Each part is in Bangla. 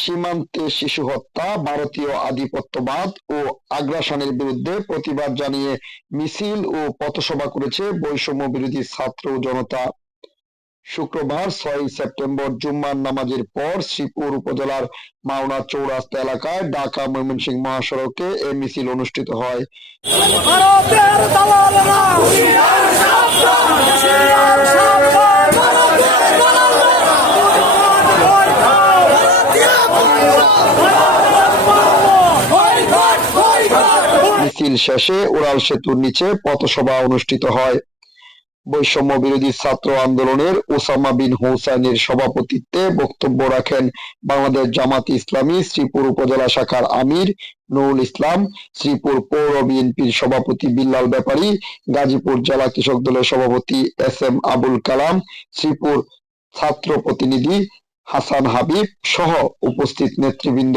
সীমান্তে শিশু হত্যা, ভারতীয় আধিপত্যবাদ ও আগ্রাসনের বিরুদ্ধে প্রতিবাদ জানিয়ে মিছিল ও পথসভা করেছে বৈষম্য বিরোধী ছাত্র জনতা। শুক্রবার ছয় সেপ্টেম্বর জুম্মার নামাজের পর শ্রীপুর উপজেলার মাওনা চৌরাস্তা এলাকায় ঢাকা ময়মনসিংহ মহাসড়কে এ মিছিল অনুষ্ঠিত হয়। শেষে উড়াল সেতুর নিচে পথসভা অনুষ্ঠিত হয়। বৈষম্য বিরোধী ছাত্র আন্দোলনের ওসামা বিন হোসাইনের সভাপতিত্বে বক্তব্য রাখেন বাংলাদেশ জামাত ইসলামী শ্রীপুর উপজেলা শাখার আমির নুরুল ইসলাম, শ্রীপুর পৌর বিএনপির সভাপতি বিল্লাল ব্যাপারী, গাজীপুর জেলা কৃষক দলের সভাপতি এস এম আবুল কালাম, শ্রীপুর ছাত্র প্রতিনিধি হাসান হাবিব সহ উপস্থিত নেতৃবৃন্দ।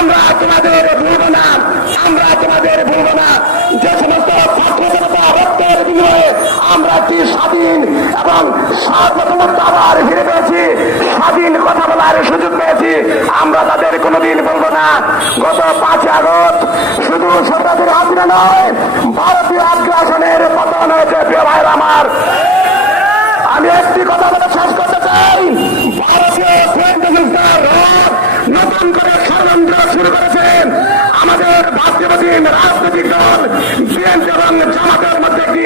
আমরা তোমাদের ভুলব না, আমরা তোমাদের ভুলব না। যে সমস্ত আমরা একটি স্বাধীন এবং আবার ফিরে পেয়েছি, স্বাধীন কথা বলার সুযোগ পেয়েছি, আমরা তাদের কোনোদিন বলব না। গত পাঁচ আগস্ট শুধু সরকারের হাজিরা নয়, ভারতীয় আগ্রাসনের পতন হয়েছে, প্রিয় আমার। আমি একটি কথা বলে শেষ করতে চাই, ভারতীয় নতুন করে ষড়যন্ত্র শুরু করেছেন। আমাদের রাষ্ট্রপতি রাজনৈতিক দল বিএনপি এবং জামাতের মধ্যে একটি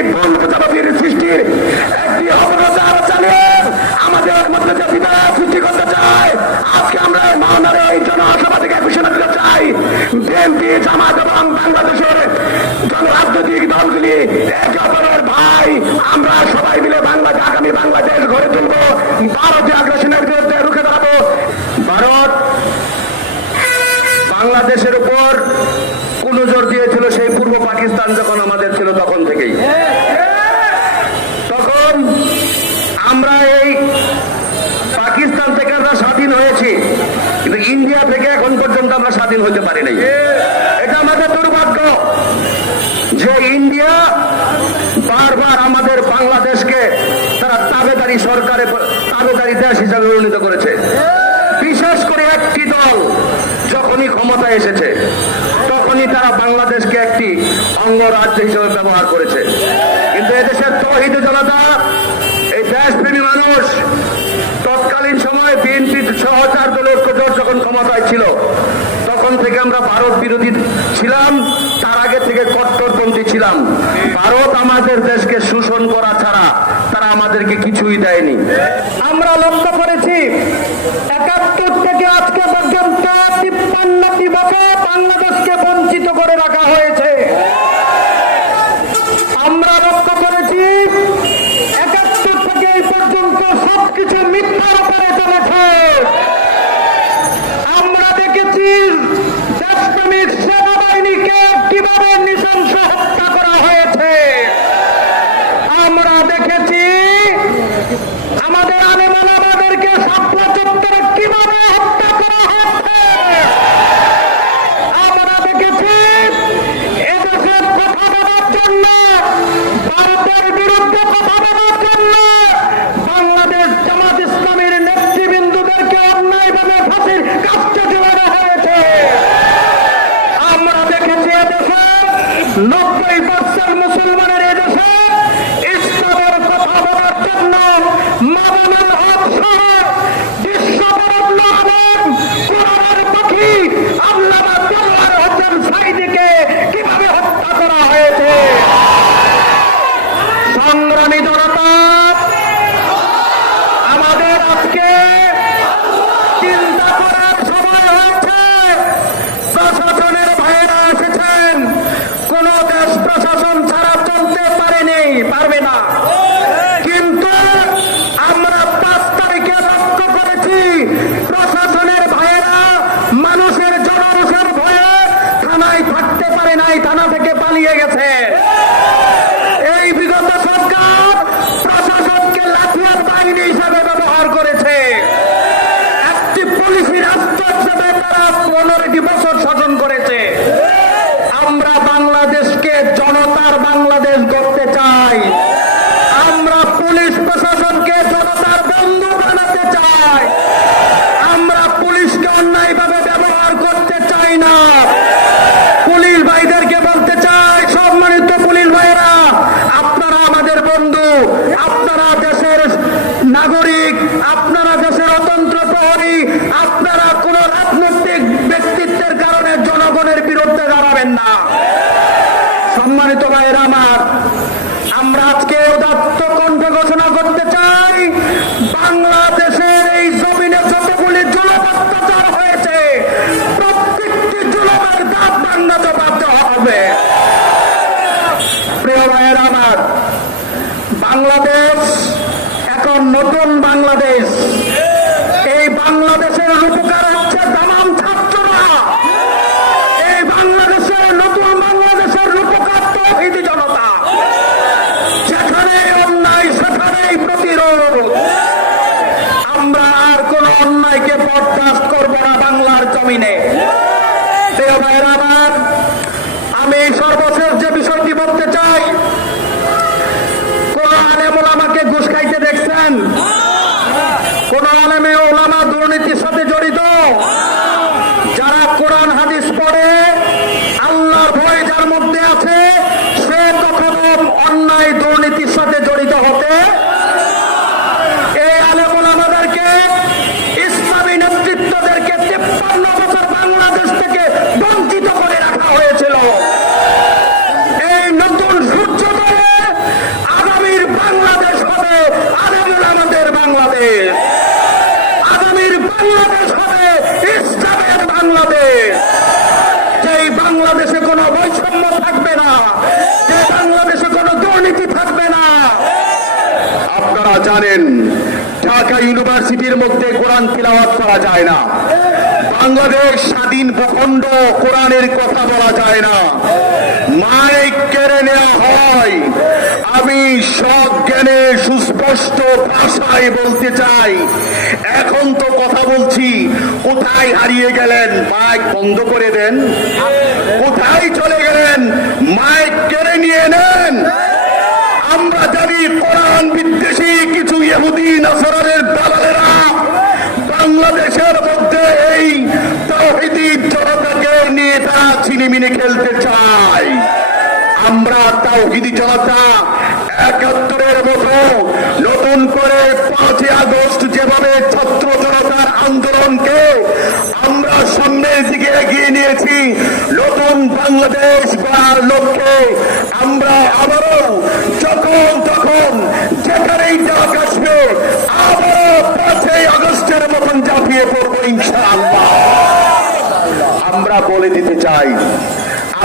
পাকিস্তান যখন আমাদের ছিল তখন থেকেই। তখন আমরা এই পাকিস্তান থেকে আমরা স্বাধীন হয়েছি, কিন্তু ইন্ডিয়া থেকে এখন পর্যন্ত আমরা স্বাধীন হতে পারি নাই। এটা আমাদের দুর্ভাগ্য যে ইন্ডিয়া বারবার আমাদের বাংলাদেশকে তারা তাবেদারি সরকারে, তাবেদারি দেশ হিসাবে উন্নীত করেছে। বিশেষ করে একটি দল যখনই ক্ষমতায় এসেছে তখনই তারা বাংলাদেশকে একটি অঙ্গরাজ্য হিসেবে ব্যবহার করেছে। কিন্তু এদেশের তহিদ জনতা, এই দেশপ্রেমী মানুষ, তৎকালীন সময়ে বিএনপি সহ চার দলের ঐক্যজোট যখন ক্ষমতায় ছিল, তখন থেকে আমরা ভারত বিরোধী ছিলাম, তার আগে থেকে কট্টরপন্থী ছিলাম। ভারত আমাদের দেশকে শোষণ করা ছাড়া তারা আমাদেরকে কিছুই দেয়নি। আমরা লক্ষ্য করেছি, একাত্তর থেকে আজকে পর্যন্ত তিপ্পান্নটি বছর বাংলাদেশকে বঞ্চিত করে রাখা হয়েছে আমরা লক্ষ্য করেছি একাত্তর থেকে এই পর্যন্ত সবকিছু মিথ্যার উপরে চলেছে। আমরা দেখেছি দেশপ্রেমিক সেনাবাহিনীকে কীভাবে নৃশংস হত্যা করা হয়েছে আমরা দেখেছি আমাদের আনেমান আমাদেরকে শাপলা চত্বরে কীভাবে হত্যা করা হচ্ছে আমরা দেখেছি এদেশের কথা বলার জন্য ভারতের বিরুদ্ধে কথা বলার জন্য বাংলাদেশ জামাত ইসলামের নেতৃবৃন্দদেরকে অন্যায়ভাবে ফাঁসির কাছে ঝুলানো হয়েছে আমরা দেখেছি এদেশে নব্বই পার্সেন্ট মুসলমানের এদেশে ইসলামের কথা বলার জন্য মামুনুল হক সহ বিশ্ববরণ্য আলম কোরআনের পাখি আল্লামা দেলোয়ার হোসেন সাইদিকে কীভাবে হত্যা করা হয়েছে সংগ্রামী জনতা আমাদের আজকে চিন্তা করার সময় হয়েছে প্রশাসনের ভাইয়েরা এসেছেন কোন দেশ প্রশাসন বাংলাদেশ, এখন নতুন বাংলাদেশ। এই বাংলাদেশের উপকার হচ্ছে তাম ছাত্ররা। এই বাংলাদেশের নতুন বাংলাদেশের রূপকার ভীতি জনতা। সেখানে অন্যায়, সেখানেই প্রতিরোধ। আমরা আর কোন অন্যায়কে বরদাস্ত করব না বাংলার জমিনে। প্রিয় ভাইরা কোন আলেমে ওলামা দুর্নীতির সাথে জড়িত যারা কোরআন হাদিস পড়ে আল্লাহর ভয় যার মধ্যে আছে সে কখনো অন্যায় দুর্নীতির সাথে জড়িত হতে এই আলেমুল আমাদেরকে ইসলামী নেতৃত্বদেরকে তিপ্পান্ন বছর বাংলাদেশ থেকে বঞ্চিত করে রাখা হয়েছিল এই নতুন সূর্যোদয়ে আগামীর বাংলাদেশ হবে আলেমুল আমাদের বাংলাদেশ আগামীর বাংলাদেশ হবে ইসলামের বাংলাদেশ যেই বাংলাদেশে কোনো বৈষম্য থাকবে না যে বাংলাদেশে কোনো দুর্নীতি থাকবে না আপনারা জানেন, ঢাকা ইউনিভার্সিটির মধ্যে কোরআন তিলাওয়াত করা যায় না। বাংলাদেশ স্বাধীন ভূখণ্ড কোরআনের কথা বলা যায় না। মাইক কেড়ে নেওয়া হয়। আমি সজ্ঞানে সুস্পষ্ট ভাষায় বলতে চাই। এখন তো কথা বলছি, কোথায় হারিয়ে গেলেন? মাইক বন্ধ করে দেন। কোথায় চলে গেলেন? মাইক কেড়ে নিয়ে নেন। আমরা জানি কোরআন বিদ্বেষী বাংলাদেশের মধ্যে এই জনতাকে নিয়ে তারা চিনিমিনি খেলতে চায়। আমরা তাওহিদি জনতা একাত্তরের মতো নতুন করে পাঁচই আগস্ট যেভাবে ছাত্র জনতার আন্দোলনকে নিয়েছি নতুন বাংলাদেশ গড়ার লক্ষ্যে আমরা আবারও যখন তখন যেখানেই ডাক আসবে, আবারও পাঁচই আগস্টের মতন ঝাঁপিয়ে পড়ব ইনশাআল্লাহ। আমরা বলে দিতে চাই,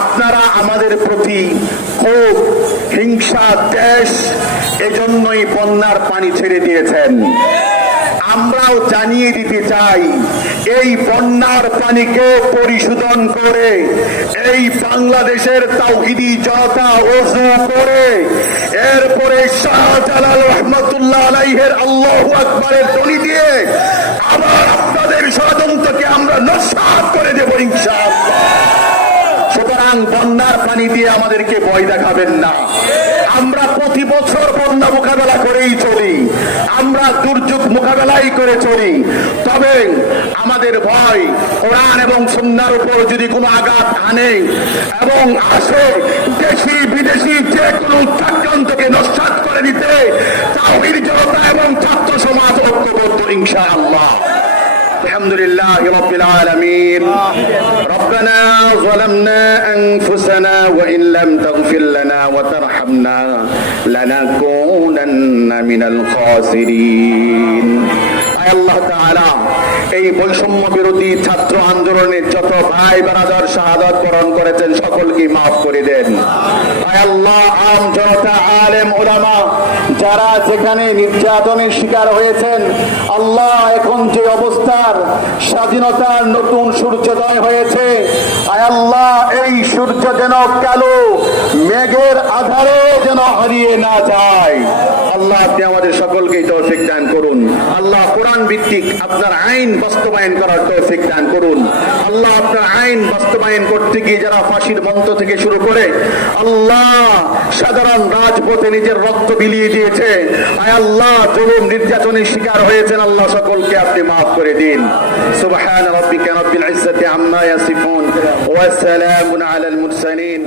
আপনারা আমাদের প্রতি খুব হিংসা দেশ এজন্যই বন্যার পানি ছেড়ে দিয়েছেন। আমরাও জানিয়ে দিতে চাই, এই বন্যার পানিকে পরিশোধন করে, এই বাংলাদেশের তাওহিদি জনতা ওজু করে। এরপরে শাহজালাল রহমতুল্লাহ আলাইহের আল্লাহ আকবরের তলি দিয়ে আবার আপনাদের ষড়যন্ত্রকে আমরা নস্বাত করে দেব বন্যার পানি দিয়ে আমাদেরকে ভয় দেখাবেন না। আমরা প্রতি বছর বন্যা মোকাবেলা করেই চলি। আমরা দুর্যোগ মোকাবেলাই করে চলি। তবে আমাদের ভয় কোরআন এবং সন্ন্যার উপর যদি কোনো আঘাত আনে এবং আসে দেশি, বিদেশি যে কোনো চক্রান্তকে নস্বাত করে দিতে তাহির জনতা এবং ছাত্র সমাজ ঐক্যবদ্ধ, ইনশাআল্লাহ। الحمد لله رب العالمين ربنا ظلمنا أنفسنا وإن لم تغفر لنا وترحمنا لنكونن من الخاسرين আয় আল্লাহ তাআলা এই বৈষম্য বিরোধী ছাত্র আন্দোলনের যত ভাই বারাদার শাহাদাত বরণ করেছেন সকলকে মাফ করে দেন আয় আল্লাহ আম জনতা, আলেম, ওলামা, যারা যেখানে নির্যাতনের শিকার হয়েছেন, আল্লাহ এখন যে অবস্থার স্বাধীনতার নতুন সূর্যোদয় হয়েছে আল্লাহ, এই সূর্য যেন কালো, মেঘের আধারে যেন হারিয়ে না যায়। আল্লাহ আপনি আমাদের সকলকে তৌফিক দান করুন। আল্লাহ কোরআন ভিত্তিক আপনার আইন বাস্তবায়ন করার তৌফিক দান করুন। আল্লাহ আপনার আইন বাস্তবায়ন করতে গিয়ে যারা ফাঁসির মন্ত্র থেকে শুরু করে, আল্লাহ সাধারণ রাজপথে নিজের রক্ত বিলিয়ে দিয়েছে। আয় আল্লাহ, জুলুম নির্যাতনের শিকার হয়েছেন আল্লাহ সকলকে, আপনি মাফ করে দিন। সুবহান রাব্বিকা রাব্বিল ইজ্জাতি আম্মা ইয়াসিফুন, ওয়া সালামুন আলাল মুরসালিন।